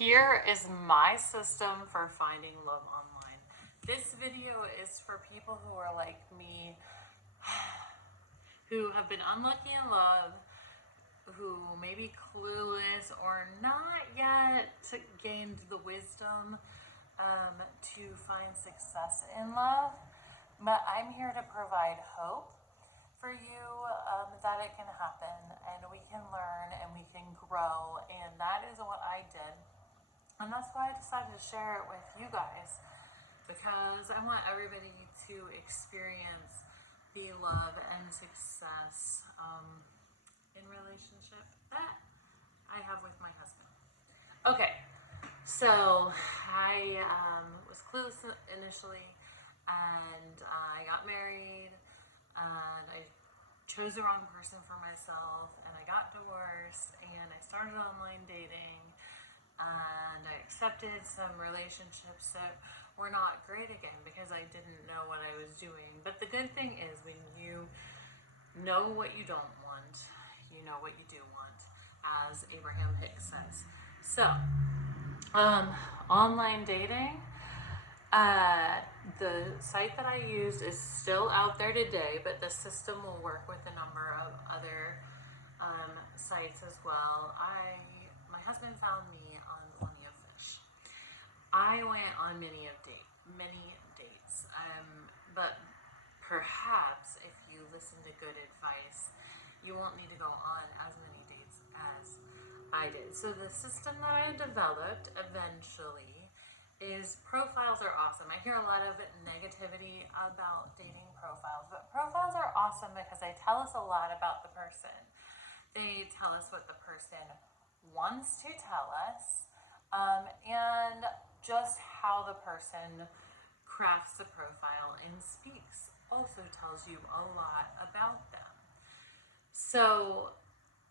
here is my system for finding love online. This video is for people who are like me, who have been unlucky in love, who may be clueless or not yet gained the wisdom to find success in love. But I'm here to provide hope for you that it can happen, and we can learn and we can grow, and that is what I did. And that's why I decided to share it with you guys, because I want everybody to experience the love and success in relationship that I have with my husband. Okay, so I was clueless initially, and I got married, and I chose the wrong person for myself, and I got divorced, and I started online dating, and I accepted some relationships that were not great again because I didn't know what I was doing. But the good thing is, when you know what you don't want, you know what you do want, as Abraham Hicks says. So, online dating, the site that I used is still out there today, but the system will work with a number of other sites as well. My husband found me on Plenty of Fish. I went on many dates, but perhaps if you listen to good advice, you won't need to go on as many dates as I did. So the system that I developed eventually is profiles are awesome. I hear a lot of negativity about dating profiles, but profiles are awesome because they tell us a lot about the person. They tell us what the person wants to tell us, and just how the person crafts the profile and speaks also tells you a lot about them. So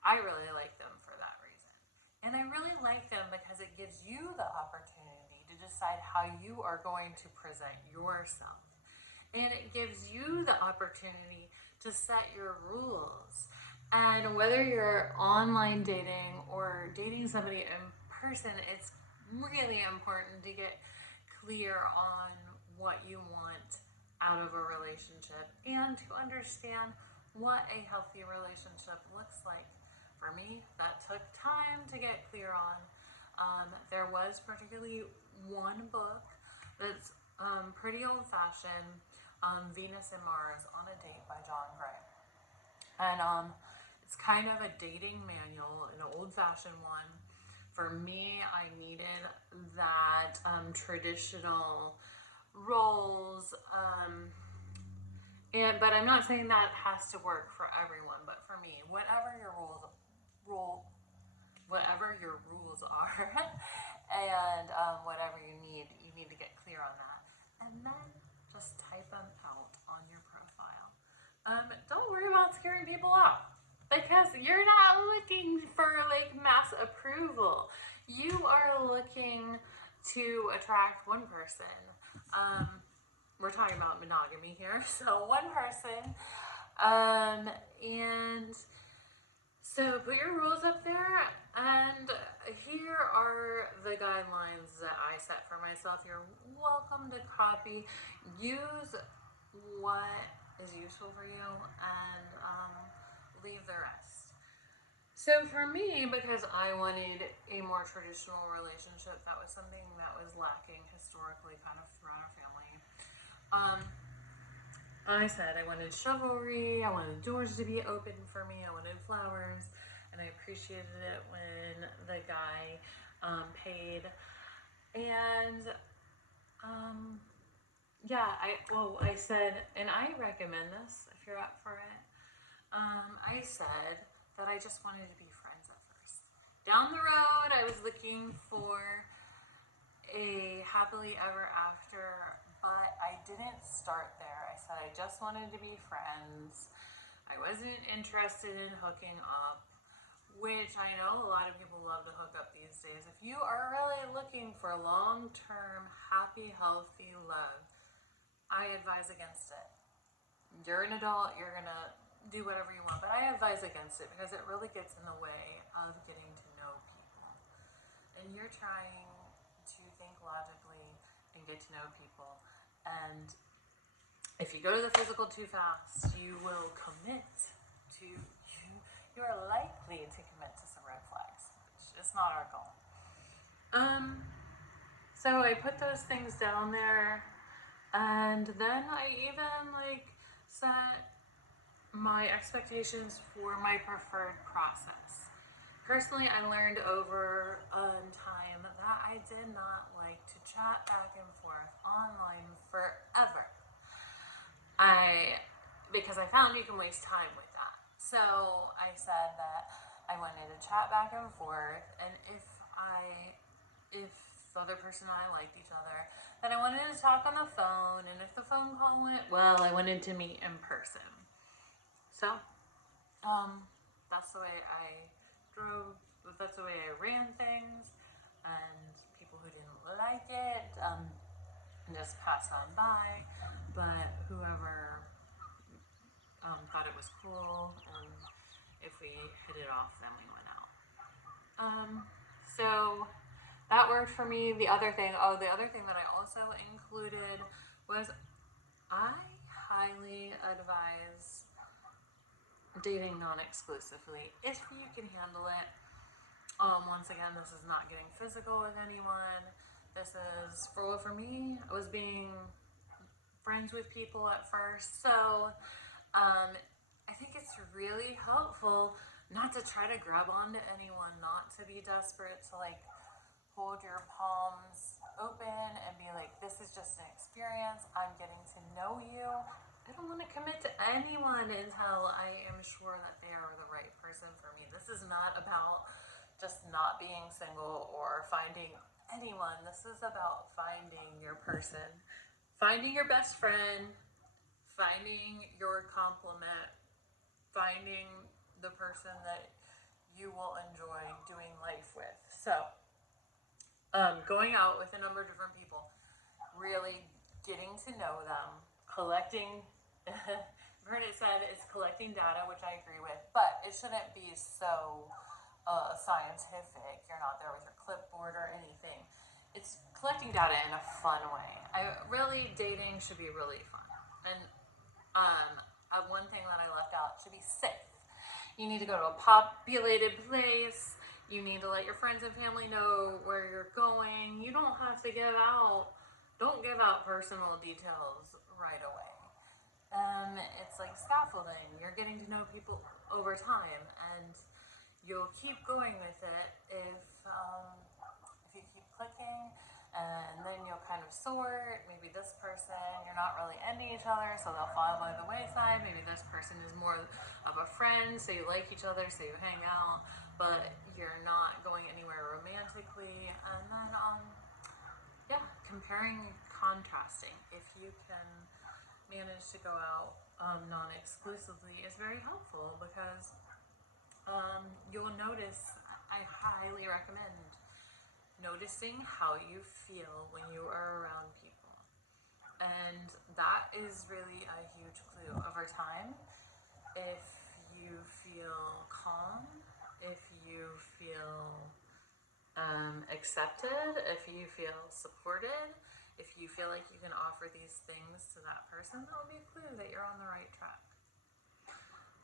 I really like them for that reason. And I really like them because it gives you the opportunity to decide how you are going to present yourself. And it gives you the opportunity to set your rules. And whether you're online dating or dating somebody in person, it's really important to get clear on what you want out of a relationship and to understand what a healthy relationship looks like. For me, that took time to get clear on. There was particularly one book that's pretty old-fashioned, Venus and Mars on a Date by John Gray. And it's kind of a dating manual, an old-fashioned one. For me, I needed that traditional roles, but I'm not saying that has to work for everyone. But for me, whatever your rules are, and whatever you need to get clear on that, and then just type them out on your profile. Don't worry about scaring people off, because you're not looking for like mass approval. You are looking to attract one person. We're talking about monogamy here, so one person. And so put your rules up there, and here are the guidelines that I set for myself. You're welcome to copy. Use what is useful for you, and leave the rest. So for me, because I wanted a more traditional relationship, that was something that was lacking historically kind of throughout our family. I said I wanted chivalry, I wanted doors to be open for me, I wanted flowers, and I appreciated it when the guy paid. And I said, and I recommend this if you're up for it, I said that I just wanted to be friends at first. Down the road, I was looking for a happily ever after, but I didn't start there. I said I just wanted to be friends. I wasn't interested in hooking up, which I know a lot of people love to hook up these days. If you are really looking for long-term, happy, healthy love, I advise against it. You're an adult, you're gonna do whatever you want, but I advise against it because it really gets in the way of getting to know people. And you're trying to think logically and get to know people. And if you go to the physical too fast, you will commit to, you are likely to commit to some red flags, which is not our goal. So I put those things down there, and then I even set my expectations for my preferred process. Personally, I learned over time that I did not like to chat back and forth online forever. Because I found you can waste time with that. So I said that I wanted to chat back and forth, and if the other person and I liked each other, then I wanted to talk on the phone, and if the phone call went well, I wanted to meet in person. So, that's the way I drove, that's the way I ran things, and people who didn't like it, just passed on by, but whoever, thought it was cool, and if we hit it off, then we went out. So that worked for me. The other thing that I also included was I highly advise dating non-exclusively if you can handle it. Once again, this is not getting physical with anyone. This is for me. I was being friends with people at first, so I think it's really helpful not to try to grab onto anyone, not to be desperate to hold your palms open and be like, this is just an experience, I'm getting to know you. I don't want to commit to anyone until I am sure that they are the right person for me. This is not about just not being single or finding anyone. This is about finding your person, finding your best friend, finding your complement, finding the person that you will enjoy doing life with. So, going out with a number of different people, really getting to know them, collecting, I've heard it said it's collecting data, which I agree with, but it shouldn't be so scientific. You're not there with your clipboard or anything. It's collecting data in a fun way. Dating should be really fun. And one thing that I left out, should be safe. You need to go to a populated place. You need to let your friends and family know where you're going. You don't have to don't give out personal details right away. It's like scaffolding. You're getting to know people over time, and you'll keep going with it if you keep clicking, and then you'll kind of sort. Maybe this person, you're not really into each other, so they'll fall by the wayside. Maybe this person is more of a friend, so you like each other, so you hang out, but you're not going anywhere romantically. And then, comparing, contrasting. If you can manage to go out non-exclusively is very helpful, because you'll notice, I highly recommend noticing how you feel when you are around people. And that is really a huge clue over time. If you feel calm, if you feel accepted, if you feel supported, if you feel like you can offer these things to that person, that will be a clue that you're on the right track.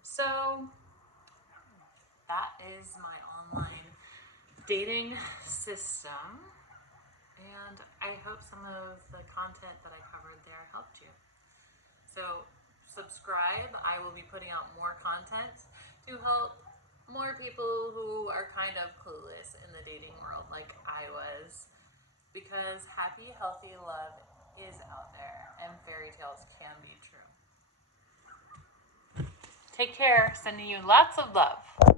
So that is my online dating system, and I hope some of the content that I covered there helped you. So subscribe. I will be putting out more content to help more people who are kind of clueless in the dating world like I was, because happy, healthy love is out there, and fairy tales can be true. Take care. Sending you lots of love.